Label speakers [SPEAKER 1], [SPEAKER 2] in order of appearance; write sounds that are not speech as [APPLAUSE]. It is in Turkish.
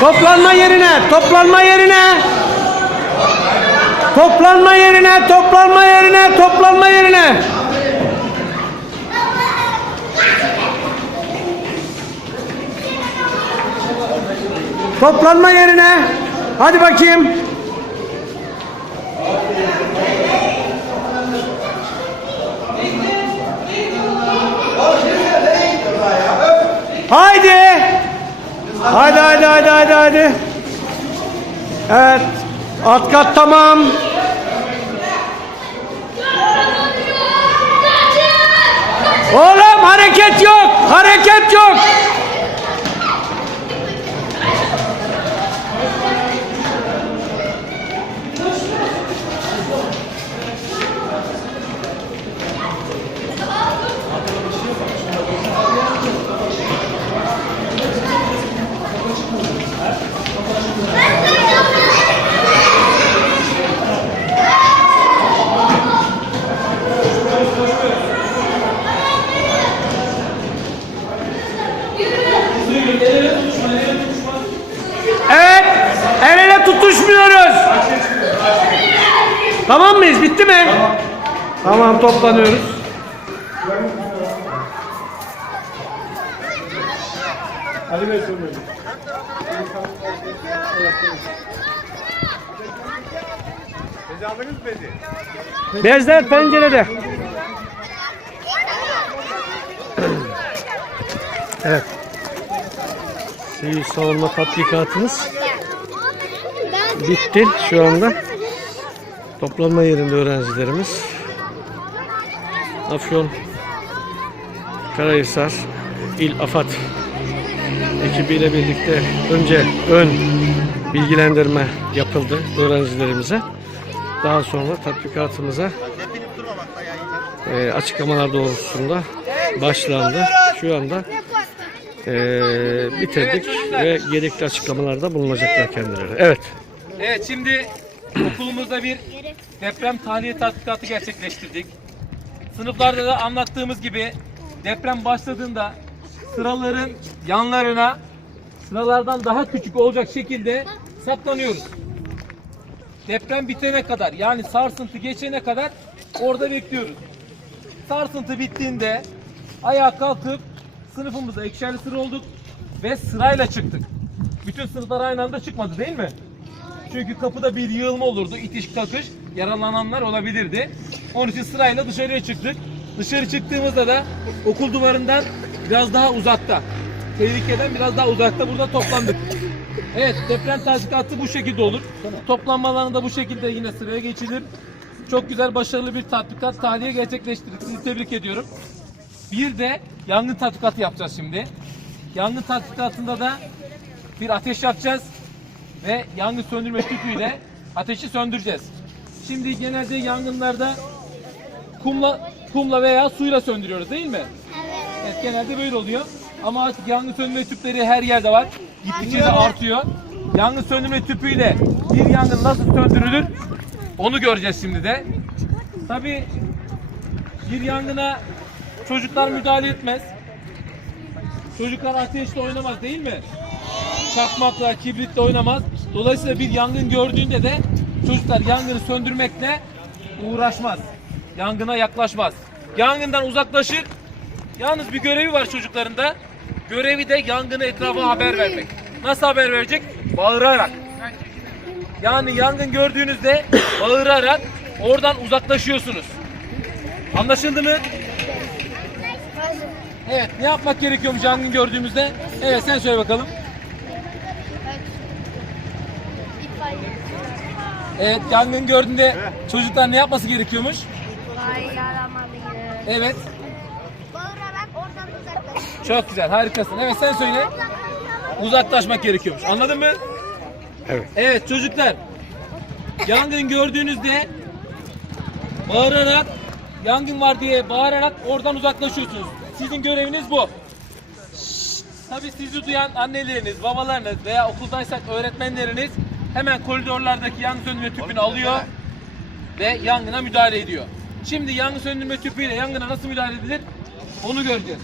[SPEAKER 1] Toplanma yerine, toplanma yerine. Toplanma yerine, toplanma yerine, toplanma yerine. Toplanma yerine. Hadi bakayım. Haydi haydi haydi haydi haydi. Evet. Alt kat tamam. Oğlum hareket yok. Hareket yok. Tamam mıyız? Bitti mi? Tamam toplanıyoruz.
[SPEAKER 2] Ali Bey soruyor. Bezi aldınız mı bezi?
[SPEAKER 1] Bezler pencerede. Evet. Sivil savunma tatbikatımız bitti şu anda. Toplanma yerinde öğrencilerimiz. Afyon Karahisar İl AFAD ekibiyle birlikte önce ön bilgilendirme yapıldı öğrencilerimize. Daha sonra tatbikatımıza e, açıklamalar doğrultusunda başlandı. Şu anda e, bitirdik ve gerekli açıklamalarda bulunacaklar kendileri. Evet.
[SPEAKER 3] Evet şimdi okulumuzda bir deprem tahliye tatbikatı gerçekleştirdik. Sınıflarda da anlattığımız gibi deprem başladığında sıraların yanlarına sıralardan daha küçük olacak şekilde saklanıyoruz. Deprem bitene kadar yani sarsıntı geçene kadar orada bekliyoruz. Sarsıntı bittiğinde ayağa kalkıp sınıfımıza ikişerli sıra olduk ve sırayla çıktık. Bütün sınıflar aynı anda çıkmadı değil mi? Çünkü kapıda bir yığılma olurdu, itiş kakış, yaralananlar olabilirdi. Onun için sırayla dışarıya çıktık. Dışarı çıktığımızda da okul duvarından biraz daha uzakta, tehlikeden biraz daha uzakta burada toplandık. Evet, deprem tatbikatı bu şekilde olur. Toplanmalarında bu şekilde yine sıraya geçilir. Çok güzel, başarılı bir tatbikat, tahliye gerçekleştirdik. Sizi tebrik ediyorum. Bir de yangın tatbikatı yapacağız şimdi. Yangın tatbikatında da bir ateş yakacağız ve yangın söndürme tüpüyle ateşi söndüreceğiz. Şimdi genelde yangınlarda kumla kumla veya suyla söndürüyoruz değil mi? Evet. genelde böyle oluyor. Ama artık yangın söndürme tüpleri her yerde var. Gittikçe de artıyor. Yangın söndürme tüpüyle bir yangın nasıl söndürülür? Onu göreceğiz şimdi de. Tabii bir yangına çocuklar müdahale etmez. Çocuklar ateşle oynamaz değil mi? Çakmakla, kibritle oynamaz. Dolayısıyla bir yangın gördüğünde de çocuklar yangını söndürmekle uğraşmaz. Yangına yaklaşmaz. Yangından uzaklaşır. Yalnız bir görevi var çocukların da. Görevi de yangını etrafa haber vermek. Nasıl haber verecek? Bağırarak. Yani yangın gördüğünüzde [COUGHS] bağırarak oradan uzaklaşıyorsunuz. Anlaşıldı mı? Evet, ne yapmak gerekiyormuş yangın gördüğümüzde? Evet, sen söyle bakalım. Evet, yangın gördüğünde çocuklar ne yapması gerekiyormuş? Evet,
[SPEAKER 4] Bağırarak oradan uzaklaş.
[SPEAKER 3] çok güzel, harikasın. Evet, sen söyle. Uzaklaşmak gerekiyormuş. Anladın mı?
[SPEAKER 1] Evet.
[SPEAKER 3] Evet çocuklar. Yangın gördüğünüzde bağırarak yangın var diye bağırarak oradan uzaklaşıyorsunuz. Sizin göreviniz bu. Tabii sizi duyan anneleriniz, babalarınız veya okuldaysak öğretmenleriniz hemen koridorlardaki yangın söndürme tüpünü alıyor ve yangına müdahale ediyor. Şimdi yangın söndürme tüpüyle yangına nasıl müdahale edilir? Onu göreceğiz.